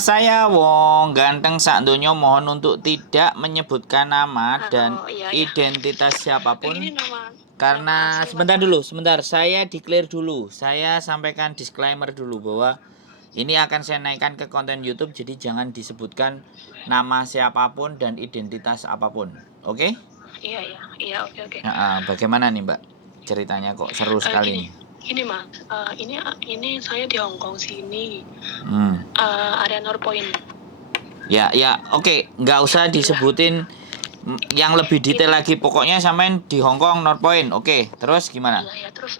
Saya Wong Ganteng sak donya mohon untuk tidak menyebutkan nama dan Iya, iya. identitas Ini siapapun nama karena asli sebentar Mas. dulu, sebentar. Saya declare dulu. Saya sampaikan disclaimer dulu bahwa ini akan saya naikkan ke konten YouTube, jadi jangan disebutkan nama siapapun dan identitas apapun. Oke? Iya, iya. Iya, oke, oke. Bagaimana nih, Mbak? Ceritanya kok seru sekali Gini, nih. gini Mas. Ini saya di Hong Kong sini. Hmm. Area Northpoint. Ya, oke, nggak usah disebutin yang lebih detail Ini lagi. Pokoknya sampean di Hong Kong North Point. Oke, terus gimana? Iya, ya. Terus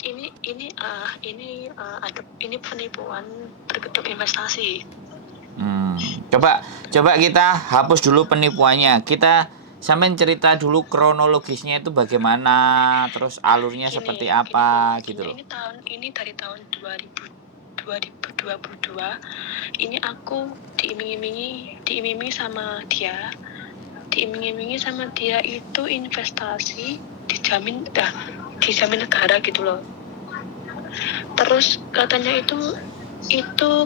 ini penipuan berbentuk investasi. Coba kita hapus dulu penipuannya. Kita sampean cerita dulu kronologisnya itu bagaimana, terus alurnya seperti Gini apa gitu kronologinya loh. ini dari tahun 2022. Ini aku diiming-imingi sama dia. Diiming-imingi sama dia itu investasi dijamin negara gitu loh. Terus katanya itu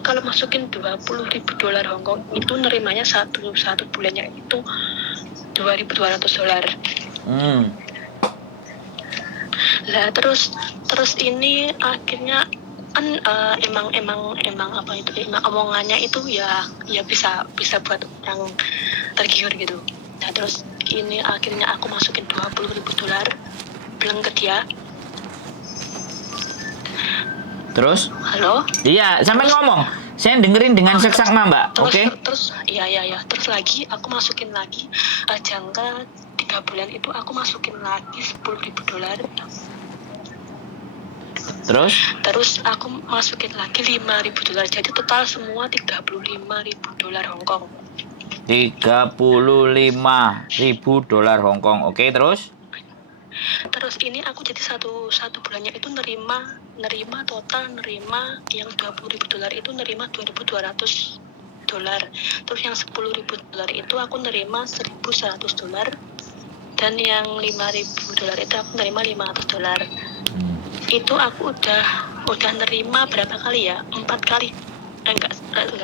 kalau masukin 20.000 dolar Hongkong itu nerimanya satu bulannya itu 2.200 dolar. Lah terus ini akhirnya kan emang apa itu emang omongannya itu ya bisa buat orang tergiur gitu. Nah terus ini akhirnya aku masukin 20.000 dolar bilang ke dia. Terus? Halo? Iya, sampai ngomong. Saya dengerin dengan seksama, Mbak. Oke? Terus ya. Terus lagi aku masukin lagi jangka 3 bulan itu aku masukin lagi 10.000 dolar. Terus aku masukin lagi 5.000 dolar. Jadi total semua 35.000 dolar Hongkong. 35.000 dolar Hongkong. Oke, terus? Terus ini aku jadi satu bulannya itu nerima yang 20.000 dolar itu nerima 2.200 dolar. Terus yang 10.000 dolar itu aku nerima 1.100 dolar. Dan yang 5.000 dolar itu aku nerima 500 dolar. Itu aku udah nerima berapa kali ya? 4 kali. Enggak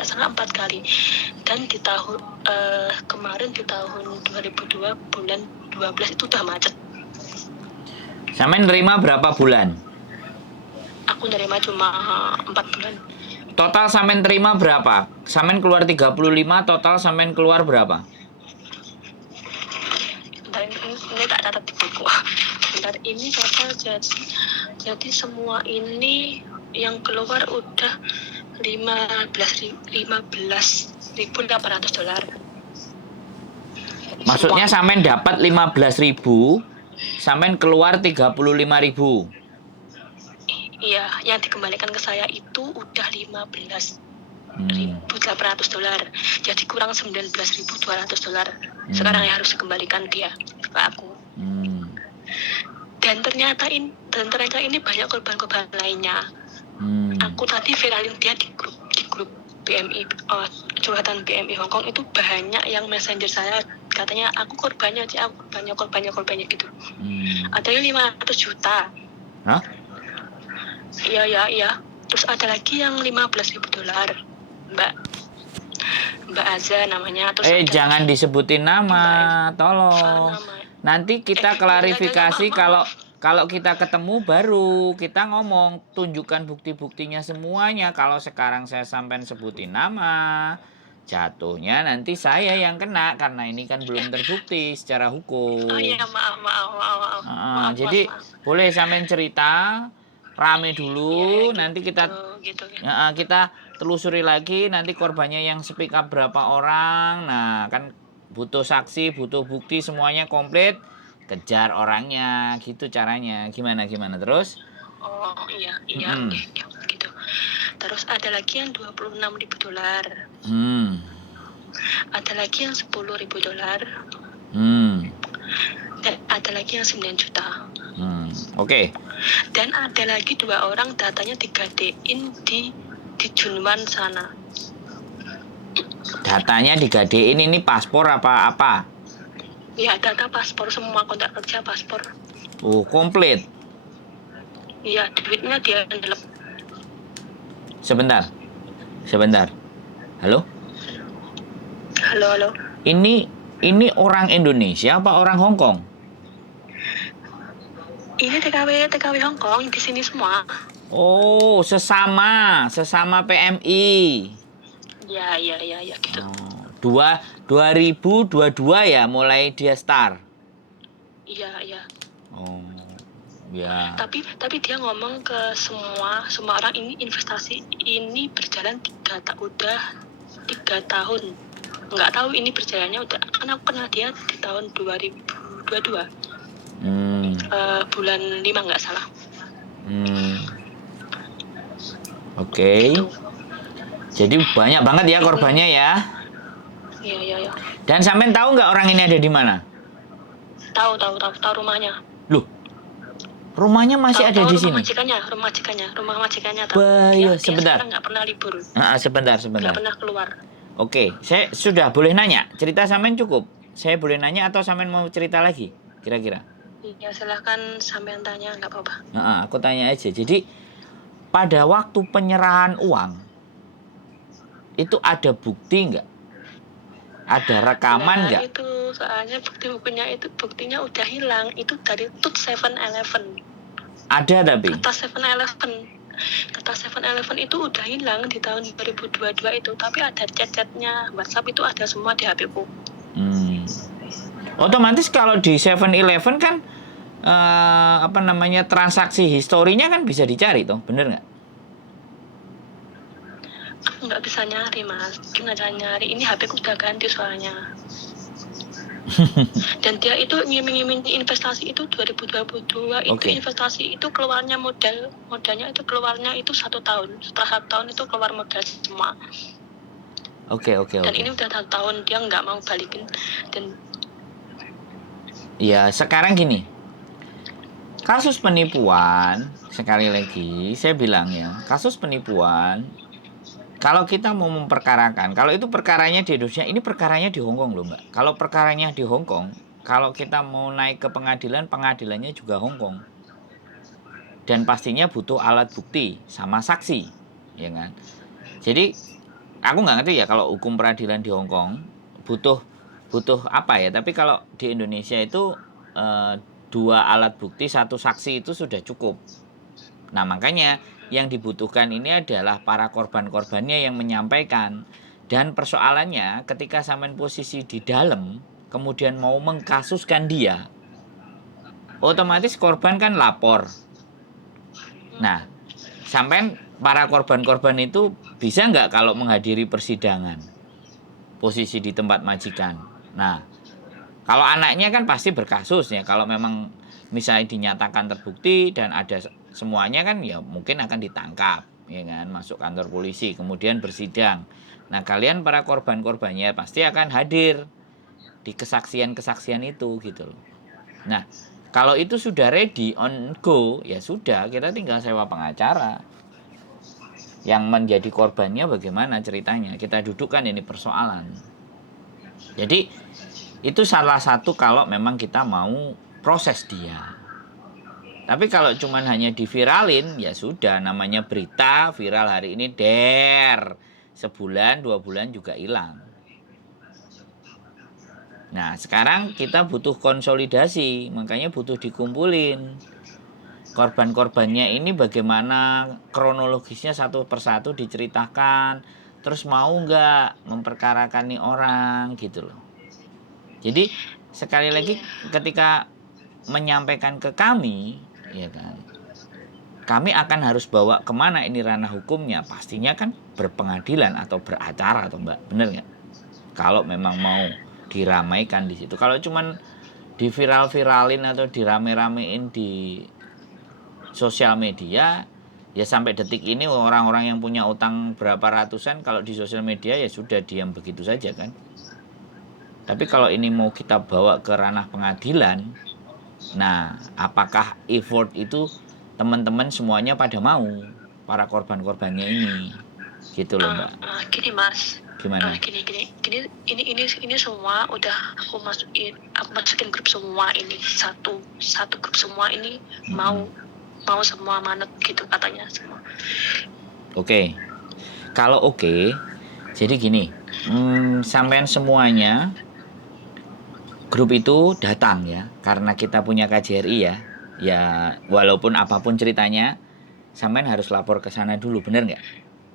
salah 4 kali. Dan di tahun kemarin di tahun 2002 bulan 12 itu udah macet. Sampai nerima berapa bulan? Aku nerima cuma 4 bulan. Total sampean terima berapa? Sampean keluar 35, total sampean keluar berapa? Dan ini tak catat di buku. Bentar, ini total jadi semua ini yang keluar udah 15.800 dolar. Maksudnya sampean dapat 15.000, sampean keluar 35.000. Iya, yang dikembalikan ke saya itu udah 15.800 dolar. Jadi kurang 19.200 dolar. Sekarang yang harus dikembalikan dia ke aku. Dan ternyata ini banyak korban-korban lainnya. Aku tadi viralin dia di grup BMI, curhatan BMI Hongkong itu banyak yang messenger saya katanya aku korbannya gitu. Ada yang 500 juta. Hah? Iya. Terus ada lagi yang 15.000 dolar. Mbak Aza namanya. Terus Jangan disebutin nama, tolong. Nanti kita klarifikasi kalau kita ketemu baru kita ngomong, tunjukkan bukti-buktinya semuanya. Kalau sekarang saya sampai sebutin nama, jatuhnya nanti saya yang kena karena ini kan belum terbukti secara hukum. Oh iya, maaf. Jadi boleh sampein cerita rame dulu, nanti kita telusuri lagi nanti korbannya yang speak up berapa orang. Nah, kan butuh saksi, butuh bukti semuanya komplit. Kejar orangnya, gitu caranya. Gimana terus? Oh iya, gitu. Terus ada lagi yang 26.000 dolar. Ada lagi yang 10.000 dolar. Dan ada lagi yang 9 juta. Oke. Dan ada lagi 2 orang datanya digadein di Junwan sana. Datanya digadein ini paspor apa? Iya, data paspor semua, kontrak kerja, paspor. Oh, komplit. Iya, duitnya dia ndelep. Sebentar. Halo? Halo, halo. Ini orang Indonesia apa orang Hong Kong? Ini TKW Hong Kong di sini semua. Oh, sesama PMI. Ya gitu. Oh, 2022 ya mulai dia start. Iya. Oh, ya. Tapi dia ngomong ke semua orang, ini investasi ini berjalan udah 3 tahun. Nggak tahu ini berjalannya udah, kan aku kenal dia di tahun 2022. Bulan 5 nggak salah. Oke. Gitu. Jadi banyak banget ya korbannya ya. Iya. Dan sampean tahu nggak orang ini ada di mana? Tahu rumahnya. Loh, rumahnya masih ada di sini. Rumah majikannya tahu. Bahaya, Dia sebentar. sekarang nggak pernah libur. Sebentar. Nggak pernah keluar. Oke, saya sudah boleh nanya. Cerita sampean cukup. Saya boleh nanya atau sampean mau cerita lagi? Kira-kira. Ya silahkan sampean tanya, nggak apa-apa. Aku tanya aja. Jadi pada waktu penyerahan uang itu ada bukti nggak? Ada rekaman nggak? Itu soalnya buktinya udah hilang. Itu dari tut 7-Eleven. Ada tapi. Kertas 7-Eleven itu udah hilang di tahun 2022 itu. Tapi ada chat-chatnya WhatsApp itu ada semua di HP-ku. Otomatis kalau di 7-Eleven kan transaksi historinya kan bisa dicari toh, bener nggak? Aku nggak bisa nyari, Mas. Gimana cara nyari? Ini HP-ku udah ganti soalnya. Dan dia itu ngiming-ngiming investasi itu 2022 itu investasi itu keluarnya modalnya itu keluarnya itu 1 tahun. Setelah 1 tahun itu keluar modal semua. Oke. Dan ini udah 1 tahun dia nggak mau balikin. Dan ya sekarang gini, kasus penipuan sekali lagi saya bilang ya, kasus penipuan kalau kita mau memperkarakan, kalau itu perkaranya di Indonesia, ini perkaranya di Hong Kong loh Mbak. Kalau perkaranya di Hong Kong, kalau kita mau naik ke pengadilan, pengadilannya juga Hong Kong. Dan pastinya butuh alat bukti sama saksi, ya kan? Jadi aku nggak ngerti ya kalau hukum peradilan di Hong Kong butuh apa ya. Tapi kalau di Indonesia itu 2 alat bukti 1 saksi itu sudah cukup. Nah makanya yang dibutuhkan ini adalah para korban-korbannya yang menyampaikan. Dan persoalannya ketika sampean posisi di dalam kemudian mau mengkasuskan dia, otomatis korban kan lapor. Nah sampean para korban-korban itu bisa nggak kalau menghadiri persidangan posisi di tempat majikan. Nah kalau anaknya kan pasti berkasus ya. Kalau memang misalnya dinyatakan terbukti dan ada semuanya kan ya mungkin akan ditangkap, ya kan, masuk kantor polisi, kemudian bersidang. Nah kalian para korban-korbannya pasti akan hadir di kesaksian-kesaksian itu gitu loh. Nah kalau itu sudah ready on go ya sudah, kita tinggal sewa pengacara. Yang menjadi korbannya bagaimana ceritanya, kita dudukkan ini persoalan. Jadi itu salah satu kalau memang kita mau proses dia. Tapi kalau cuman hanya diviralin, ya sudah, namanya berita viral hari ini sebulan 2 bulan juga hilang. Nah sekarang kita butuh konsolidasi, makanya butuh dikumpulin korban-korbannya ini, bagaimana kronologisnya satu persatu diceritakan, terus mau nggak memperkarakan nih orang gitu loh. Jadi sekali lagi ketika menyampaikan ke kami, ya kan, kami akan harus bawa kemana ini ranah hukumnya, pastinya kan berpengadilan atau beracara atau Mbak, bener nggak? Kalau memang mau diramaikan di situ. Kalau cuman diviral-viralin atau dirame-ramein di sosial media, ya sampai detik ini orang-orang yang punya utang berapa ratusan kalau di sosial media ya sudah diam begitu saja kan. Tapi kalau ini mau kita bawa ke ranah pengadilan, nah apakah effort itu teman-teman semuanya pada mau, para korban-korbannya ini, gitu loh Mbak. Gini Mas, gimana? Ini semua udah aku masukin grup semua ini, satu grup semua ini mau semua manut gitu katanya semua. Oke. Kalau oke, jadi gini, Sampean semuanya grup itu datang ya, karena kita punya KJRI ya. Ya walaupun apapun ceritanya, sampean harus lapor ke sana dulu, bener nggak?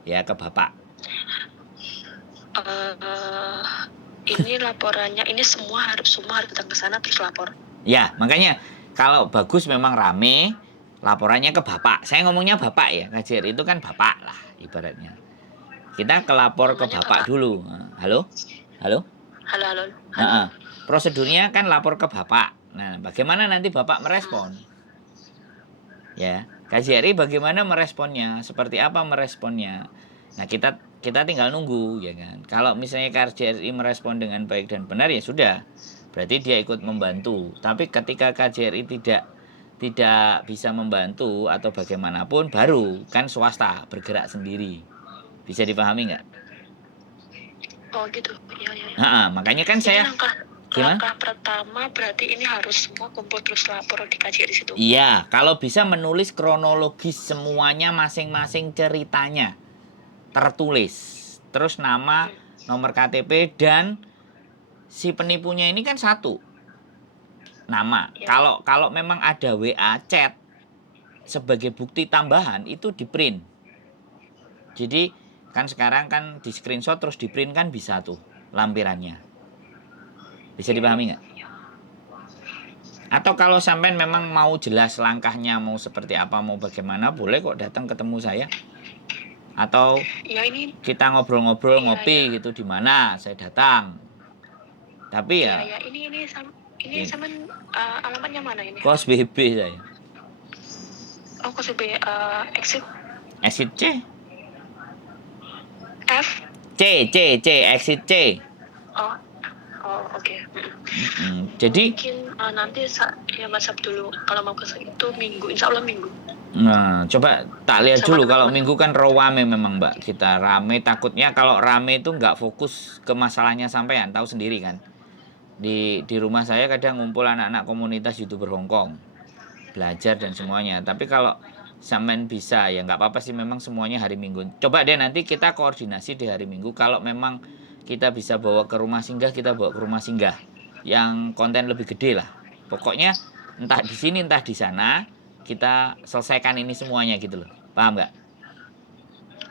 Ya ke bapak. Ini laporannya, ini semua harus datang ke sana terus lapor. Ya makanya kalau bagus memang rame, laporannya ke bapak. Saya ngomongnya bapak ya, KJRI itu kan bapak lah ibaratnya. Kita kelapor ke Namanya bapak bapak. dulu. Halo? Halo? Halo. Prosedurnya kan lapor ke bapak. Nah, bagaimana nanti bapak merespon? Ya, KJRI bagaimana meresponnya? Seperti apa meresponnya? Nah, kita tinggal nunggu, ya kan? Kalau misalnya KJRI merespon dengan baik dan benar, ya sudah. Berarti dia ikut membantu. Tapi ketika KJRI tidak bisa membantu atau bagaimanapun, baru kan swasta bergerak sendiri. Bisa dipahami nggak? Oh gitu, iya. Makanya kan Ini saya gimana? langkah pertama berarti ini harus semua kumpul terus lapor di KJRI situ. Iya, kalau bisa menulis kronologis semuanya masing-masing ceritanya tertulis. Terus nama, nomor KTP dan si penipunya ini kan satu nama. Ya. Kalau memang ada WA chat sebagai bukti tambahan itu di print. Jadi kan sekarang kan di screenshot terus di print kan bisa tuh lampirannya. Bisa dipahami nggak? Atau kalau sampai memang mau jelas langkahnya mau seperti apa mau bagaimana boleh kok datang ketemu saya. Atau ya, ini kita ngobrol-ngobrol ngopi gitu di mana saya datang. Tapi ya. Ini sama alamatnya mana ini? Kos BB saya. Oh, kos BB exit C. F. C exit C. Oh, oke. Jadi mungkin nanti ya Mas dulu kalau mau ke situ minggu, insya Allah minggu. Nah, coba tak lihat Sama dulu. teman-teman. Kalau minggu kan rame memang Mbak. Kita rame, takutnya kalau rame itu nggak fokus ke masalahnya sampean. Tahu sendiri kan. Di rumah saya kadang ngumpul anak-anak komunitas YouTuber Hongkong. Belajar dan semuanya. Tapi kalau sampean bisa ya nggak apa-apa sih, memang semuanya hari Minggu. Coba deh nanti kita koordinasi di hari Minggu. Kalau memang kita bisa bawa ke rumah singgah, kita bawa ke rumah singgah yang konten lebih gede lah. Pokoknya entah di sini entah di sana kita selesaikan ini semuanya gitu loh. Paham nggak?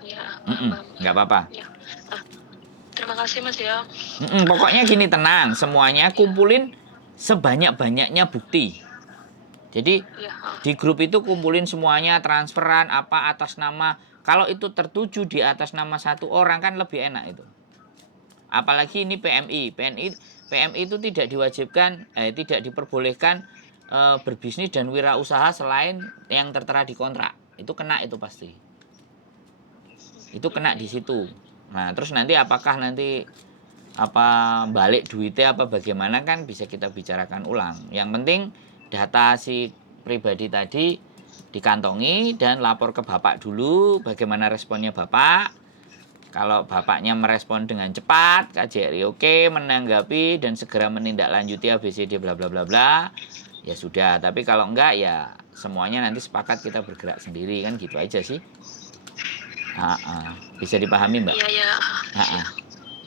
Ya, nggak apa-apa. Ya. Terima kasih Mas ya. Pokoknya gini, tenang, semuanya kumpulin sebanyak-banyaknya bukti. Jadi di grup itu kumpulin semuanya, transferan apa atas nama. Kalau itu tertuju di atas nama satu orang kan lebih enak itu. Apalagi ini PMI itu tidak diwajibkan, tidak diperbolehkan berbisnis dan wirausaha selain yang tertera di kontrak. Itu kena itu pasti. Itu kena di situ. Nah, terus nanti apakah nanti balik duitnya apa bagaimana kan bisa kita bicarakan ulang. Yang penting data si pribadi tadi dikantongi dan lapor ke bapak dulu bagaimana responnya bapak. Kalau bapaknya merespon dengan cepat, KJRI oke, menanggapi dan segera menindaklanjuti ABCD bla bla bla bla, ya sudah. Tapi kalau enggak ya semuanya nanti sepakat kita bergerak sendiri kan gitu aja sih. Bisa dipahami Mbak? Iya.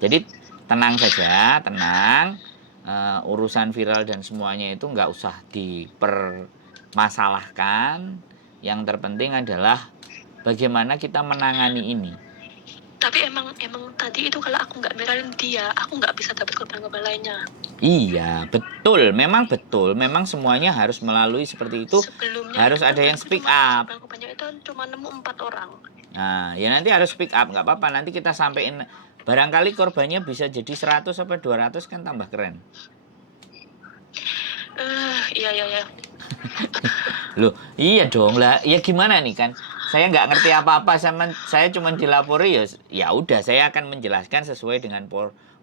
Jadi tenang saja, tenang. Urusan viral dan semuanya itu nggak usah dipermasalahkan. Yang terpenting adalah bagaimana kita menangani ini. Tapi emang tadi itu kalau aku nggak viralin dia, aku nggak bisa dapat korban-korban lainnya. Iya, betul. Memang semuanya harus melalui seperti itu. Sebelumnya harus ada yang speak up. Korban-korbannya itu cuma nemu 4 orang. Nah, ya nanti harus speak up, nggak apa-apa. Nanti kita sampein. Barangkali korbannya bisa jadi 100 sampai 200 kan tambah keren. Iya. Loh, iya dong lah. Ya gimana nih kan? Saya nggak ngerti apa-apa sama saya cuma dilapori ya udah saya akan menjelaskan sesuai dengan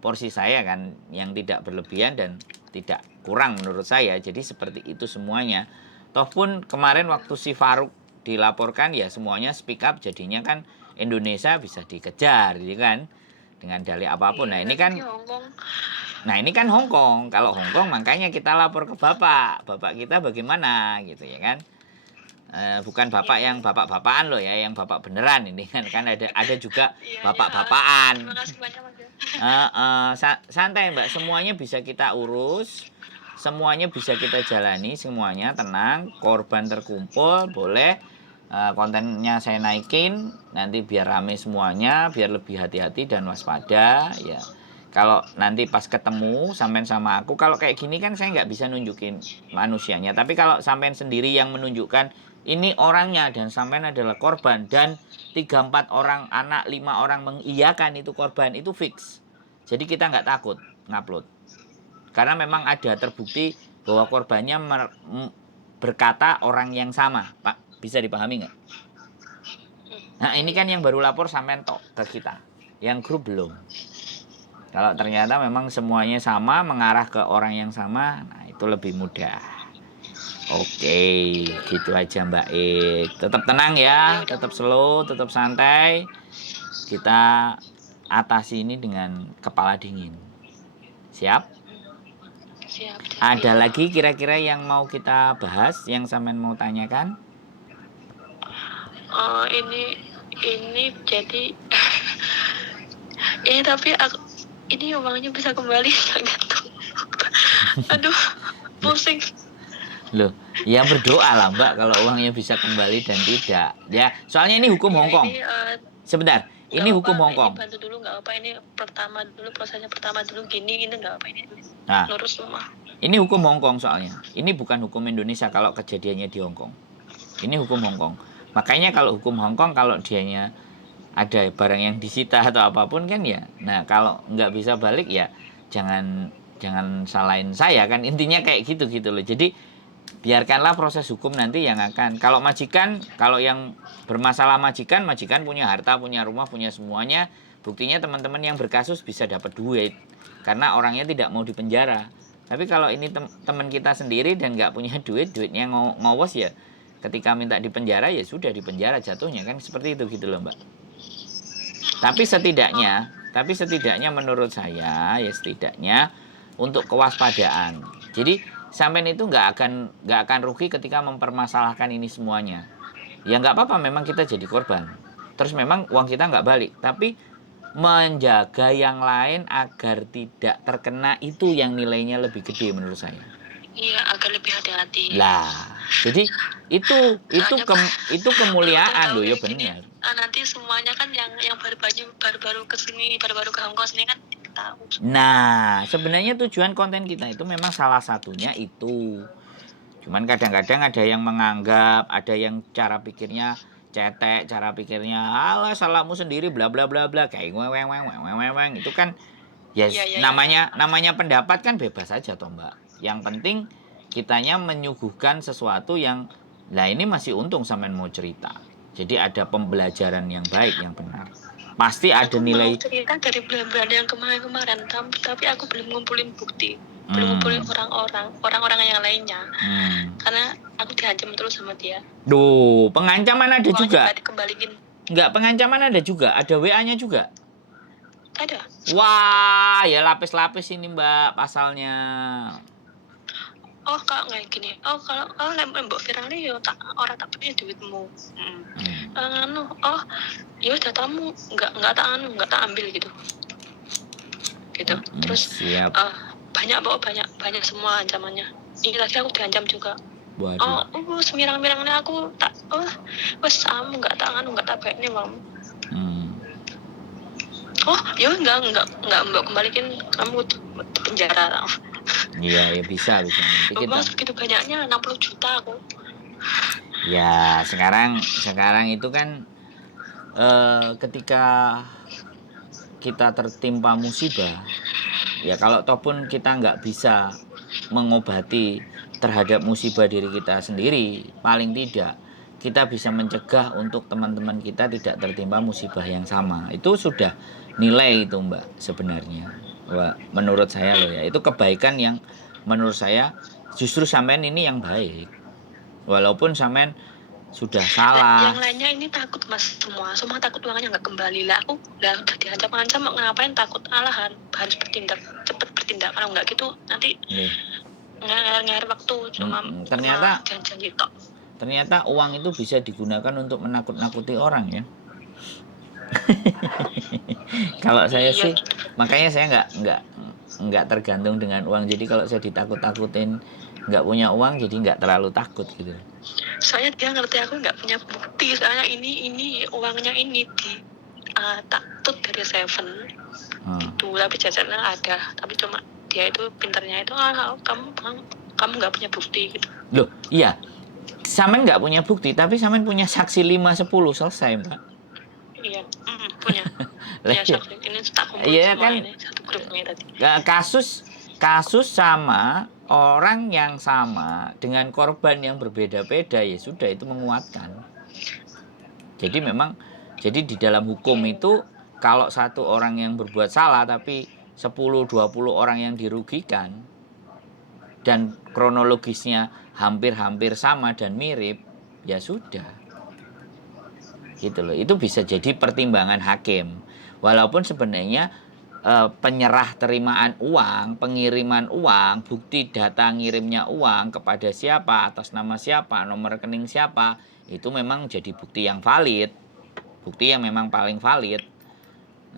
porsi saya kan yang tidak berlebihan dan tidak kurang menurut saya. Jadi seperti itu semuanya. Toh pun kemarin waktu si Faruk dilaporkan ya semuanya speak up jadinya kan Indonesia bisa dikejar gitu kan dengan dalih apapun. Nah, ini kan Hong Kong. Kalau Hong Kong makanya kita lapor ke bapak kita bagaimana gitu ya kan. bukan bapak yang bapak-bapakan loh ya, yang bapak beneran ini kan ada juga Iya, bapak-bapakan. terima kasih banyak Mas ya. Santai Mbak, semuanya bisa kita urus, semuanya bisa kita jalani, semuanya tenang. Korban terkumpul, boleh kontennya saya naikin, nanti biar rame semuanya, biar lebih hati-hati dan waspada ya. Kalau nanti pas ketemu sampean sama aku, kalau kayak gini kan saya nggak bisa nunjukin manusianya. Tapi kalau sampean sendiri yang menunjukkan ini orangnya dan sampean adalah korban dan 3-4 orang anak 5 orang mengiyakan itu korban, itu fix. Jadi kita nggak takut ngupload. Karena memang ada terbukti bahwa korbannya berkata orang yang sama. Pak, bisa dipahami nggak? Nah ini kan yang baru lapor sampean tok ke kita. Yang grup belum. Kalau ternyata memang semuanya sama, mengarah ke orang yang sama, nah itu lebih mudah. Oke, gitu aja Mbak Ik. Tetap tenang ya, tetap slow, tetap santai. Kita atasi ini dengan kepala dingin. Siap? Siap. Ada lagi kira-kira yang mau kita bahas, yang sampean mau tanyakan? Ini jadi ini tapi ini uangnya bisa kembali nggak tuh? Aduh, pusing. Loh, ya berdoa lah Mbak kalau uangnya bisa kembali dan tidak. Ya, soalnya ini hukum Hongkong. Sebentar, ini hukum Hongkong. Ini bantu dulu nggak apa, ini pertama dulu, prosesnya pertama dulu gini, ini nggak apa, ini Nah, lurus semua. Ini hukum Hongkong soalnya. Ini bukan hukum Indonesia kalau kejadiannya di Hongkong. Ini hukum Hongkong. Makanya kalau hukum Hongkong kalau dianya ada barang yang disita atau apapun kan ya. Nah, kalau nggak bisa balik ya jangan salahin saya kan, intinya kayak gitu loh. Jadi biarkanlah proses hukum nanti yang akan. Kalau majikan, kalau yang bermasalah majikan punya harta, punya rumah, punya semuanya. Buktinya teman-teman yang berkasus bisa dapat duit karena orangnya tidak mau dipenjara. Tapi kalau ini teman kita sendiri dan nggak punya duitnya ngowos ya, ketika minta dipenjara ya sudah dipenjara jatuhnya kan, seperti itu gitu loh Mbak. Tapi setidaknya menurut saya ya setidaknya untuk kewaspadaan. Jadi sampean itu nggak akan rugi ketika mempermasalahkan ini semuanya. Ya nggak apa-apa, memang kita jadi korban. Terus memang uang kita nggak balik, tapi menjaga yang lain agar tidak terkena itu yang nilainya lebih gede menurut saya. Iya, agar lebih hati-hati. Lah, jadi itu kemuliaan loh ya benar. Nanti semuanya kan yang baru-baru ke sini, baru-baru ke Hongkong sini kan tahu. Nah, sebenarnya tujuan konten kita itu memang salah satunya itu. Cuman kadang-kadang ada yang menganggap, ada yang cara pikirnya cetek, cara pikirnya alah salahmu sendiri bla bla bla bla kayak weng itu kan ya namanya pendapat kan bebas aja toh Mbak. Yang penting kitanya menyuguhkan sesuatu yang lah ini masih untung sampean mau cerita. Jadi ada pembelajaran yang baik, yang benar. Pasti ada nilai. Aku mau cerita dari bulan-bulan yang kemarin-kemarin, tapi aku belum ngumpulin bukti, belum ngumpulin orang-orang yang lainnya. Karena aku diancam terus sama dia. Duh, pengancaman ada juga. Dikembaliin. Enggak, pengancaman ada juga. Ada WA-nya juga. Ada. Wah, ya lapis-lapis ini Mbak pasalnya. Oh kak kayak gini. Oh kalau mbok viral nih yo tak orang tak punya duitmu. Ya datamu nggak tak ambil gitu. Terus siap. banyak semua ancamannya. Ini lagi aku diancam juga. Waduh. Semirang-mirangnya aku tak wes kamu nggak tak baik nih mam. Ya nggak mbak kembaliin kamu di penjara. Iya, ya bisa. Nanti kita. Mas begitu banyaknya 60 juta aku. Ya, sekarang itu kan ketika kita tertimpa musibah, ya kalau toh pun kita nggak bisa mengobati terhadap musibah diri kita sendiri, paling tidak kita bisa mencegah untuk teman-teman kita tidak tertimpa musibah yang sama. Itu sudah nilai itu Mbak sebenarnya. Wah, menurut saya loh ya, itu kebaikan yang menurut saya justru sampean ini yang baik. Walaupun sampean sudah salah. Yang lainnya ini takut mas, semua takut uangnya nggak kembali lah. Aku udah diancam-ancam ngapain takut, alahan harus cepet bertindak, kalau nggak gitu nanti ngar waktu cuma ternyata janji tok. Ternyata uang itu bisa digunakan untuk menakut-nakuti orang ya. Kalau saya Iya sih, gitu. makanya saya nggak tergantung dengan uang. Jadi kalau saya ditakut-takutin nggak punya uang, jadi nggak terlalu takut gitu. Soalnya dia ngerti aku nggak punya bukti. Soalnya ini uangnya ini di taktut dari Seven. Itu tapi jajannya ada. Tapi cuma dia itu pinternya itu kamu nggak punya bukti gitu. Loh, iya. Samen nggak punya bukti, tapi Samen punya saksi 5-10 selesai, Mbak. Iya, punya Lah, saksi. Ini tak kumpulin iya semua kan, ini satu grupnya tadi. kasus sama orang yang sama dengan korban yang berbeda-beda, ya sudah, itu menguatkan. Jadi memang, jadi di dalam hukum itu kalau satu orang yang berbuat salah tapi 10-20 orang yang dirugikan dan kronologisnya hampir-hampir sama dan mirip, ya sudah. Gitu loh. Itu bisa jadi pertimbangan hakim. Walaupun sebenarnya penyerah terimaan uang, pengiriman uang, bukti data ngirimnya uang kepada siapa, atas nama siapa, nomor rekening siapa, itu memang jadi bukti yang valid. Bukti yang memang paling valid.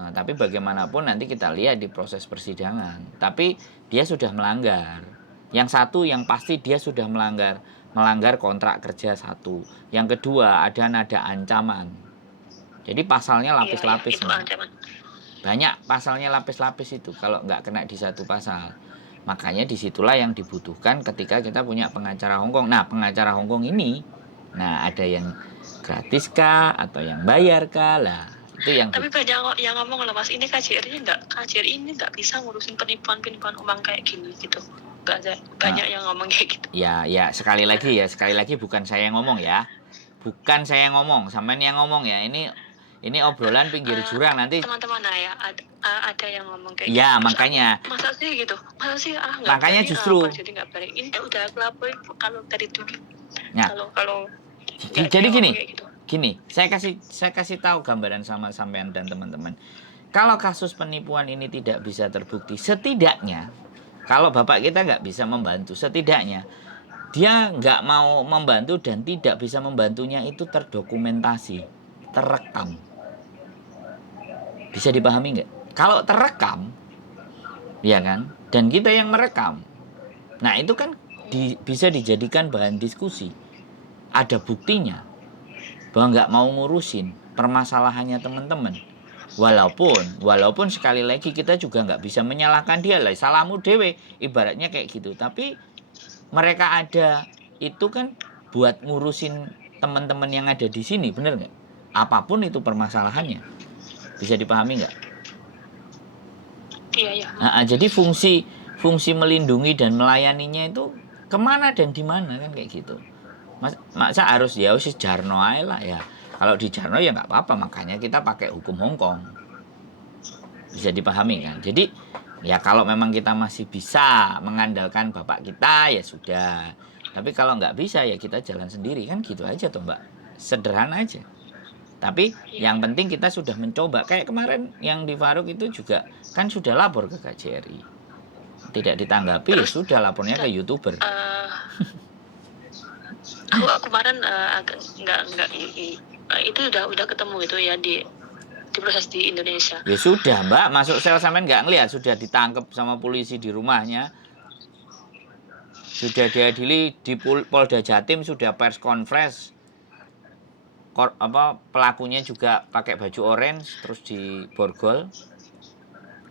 Nah, tapi bagaimanapun nanti kita lihat di proses persidangan. Tapi dia sudah melanggar. Yang satu yang pasti dia sudah melanggar kontrak kerja satu. Yang kedua ada nada ancaman. Jadi pasalnya lapis-lapis. Iya, itu ancaman. Banyak pasalnya lapis-lapis itu kalau nggak kena di satu pasal. Makanya disitulah yang dibutuhkan ketika kita punya pengacara Hongkong. Nah, pengacara Hongkong ini, nah ada yang gratis kah atau yang bayar kah lah. Itu yang. Tapi banyak yang ngomong loh Mas, ini KJRI ini nggak bisa ngurusin penipuan uang kayak gini gitu. Banyak yang ngomong kayak gitu. Ya sekali lagi bukan saya yang ngomong ya. Bukan saya yang ngomong, sampean yang ngomong ya. Ini obrolan pinggir jurang nanti. Teman-teman ya, ada yang ngomong kayak ya, gitu. Makanya. Masa sih gitu? Nggak makanya berani, justru. jadi nggak berani. Ini udah aku laporin kalau dari dulu. Nah, kalau jadi gini, saya kasih tahu gambaran sama sampean dan teman-teman. Kalau kasus penipuan ini tidak bisa terbukti, setidaknya kalau bapak kita nggak bisa membantu, setidaknya dia nggak mau membantu dan tidak bisa membantunya itu terdokumentasi, terekam. Bisa dipahami nggak? Kalau terekam, ya kan, dan kita yang merekam, nah itu kan bisa dijadikan bahan diskusi. Ada buktinya bahwa nggak mau ngurusin permasalahannya teman-teman. Walaupun sekali lagi kita juga nggak bisa menyalahkan dia lah, salahmu dewe, ibaratnya kayak gitu. Tapi mereka ada itu kan buat ngurusin teman-teman yang ada di sini, bener nggak? Apapun itu permasalahannya, bisa dipahami nggak? Iya. Nah, jadi fungsi melindungi dan melayaninya itu kemana dan di mana kan kayak gitu. Masa harus ya usis jarno aja lah ya. Kalau di jarno ya nggak apa-apa, makanya kita pakai hukum Hongkong. Bisa dipahami kan? Jadi ya kalau memang kita masih bisa mengandalkan bapak kita ya sudah. Tapi kalau nggak bisa ya kita jalan sendiri kan gitu aja tuh Mbak. Sederhana aja. Tapi yang penting kita sudah mencoba. Kayak kemarin yang di Faruk itu juga kan sudah lapor ke KJRI. Tidak ditanggapi, terus, ya sudah lapornya ke YouTuber. Aku kemarin nggak itu udah ketemu itu ya di proses di Indonesia. Ya sudah Mbak, masuk sel sampean nggak ngelihat, sudah ditangkap sama polisi di rumahnya. Sudah diadili di Polda Jatim, sudah pers conference. Pelakunya juga pakai baju orange terus diborgol.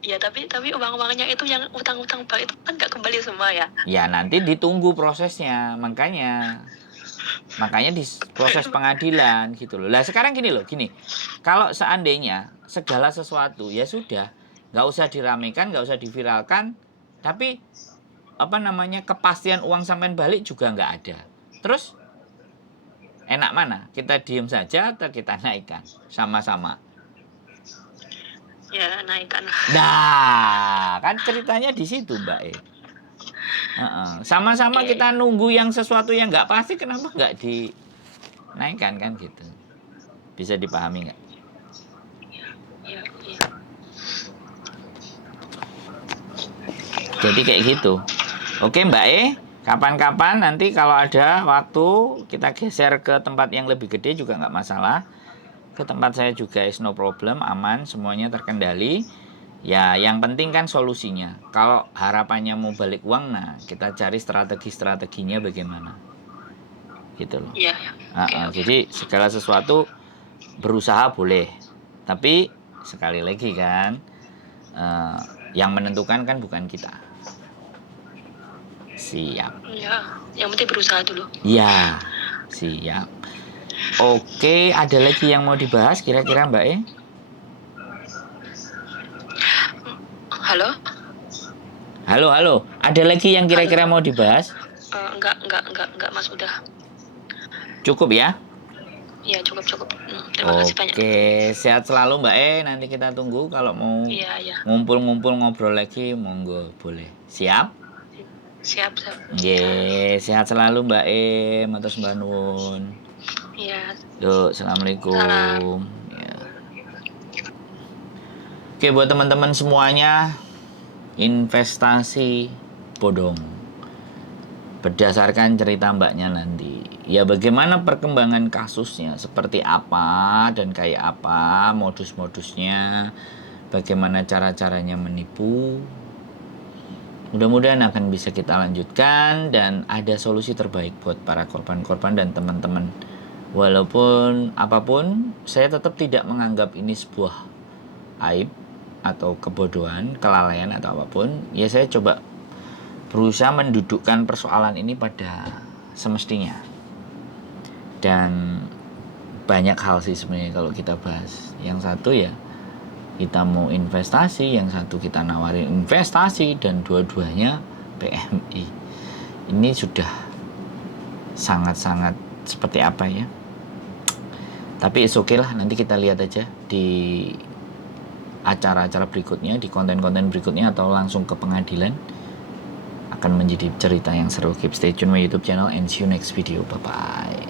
Ya tapi uang-uangnya itu yang utang-utang bank itu kan nggak kembali semua ya. Ya nanti ditunggu prosesnya, makanya di proses pengadilan gitu loh. Lah sekarang gini, kalau seandainya segala sesuatu ya sudah, nggak usah diramekan, nggak usah diviralkan, tapi kepastian uang sampean balik juga nggak ada. Terus enak mana? Kita diem saja atau kita naikkan sama-sama? Ya naikkan. Nah, kan ceritanya di situ Mbak. Sama-sama kita nunggu yang sesuatu yang nggak pasti, kenapa nggak dinaikkan kan gitu? Bisa dipahami nggak? Iya. Jadi kayak gitu. Oke Mbak Kapan-kapan nanti kalau ada waktu kita geser ke tempat yang lebih gede juga nggak masalah. Ke tempat saya juga is no problem, aman, semuanya terkendali. Ya yang penting kan solusinya. Kalau harapannya mau balik uang, nah kita cari strategi-strateginya bagaimana. Gitu loh. Iya. Oke. Jadi segala sesuatu berusaha boleh. Tapi sekali lagi kan, yang menentukan kan bukan kita. Siap. Ya, yang penting berusaha dulu. Ya, siap. Oke, ada lagi yang mau dibahas kira-kira Mbak E? Halo? Halo. Ada lagi yang kira-kira mau dibahas? Enggak, Mas, udah. Cukup ya? Iya, cukup. Terima kasih banyak. Oke, sehat selalu Mbak E. Nanti kita tunggu kalau mau Iya. ngumpul-ngumpul ngobrol lagi, monggo boleh. Siap? Siap. Oke, sehat selalu Mbak E. Matur Mbak Nun. Iya. Yuk, assalamualaikum. Ya. Oke, buat teman-teman semuanya, investasi bodong. Berdasarkan cerita mbaknya nanti. Ya bagaimana perkembangan kasusnya, seperti apa dan kayak apa modus-modusnya, bagaimana cara-caranya menipu. Mudah-mudahan akan bisa kita lanjutkan dan ada solusi terbaik buat para korban-korban dan teman-teman. Walaupun apapun, saya tetap tidak menganggap ini sebuah aib atau kebodohan, kelalaian atau apapun. Ya saya coba berusaha mendudukkan persoalan ini pada semestinya. Dan banyak hal sih sebenarnya kalau kita bahas. Yang satu ya kita mau investasi, yang satu kita nawarin investasi, dan dua-duanya PMI. Ini sudah sangat-sangat seperti apa ya. Tapi oke lah, nanti kita lihat aja di acara-acara berikutnya, di konten-konten berikutnya, atau langsung ke pengadilan. Akan menjadi cerita yang seru. Keep stay tune my YouTube channel and see you next video. Bye bye.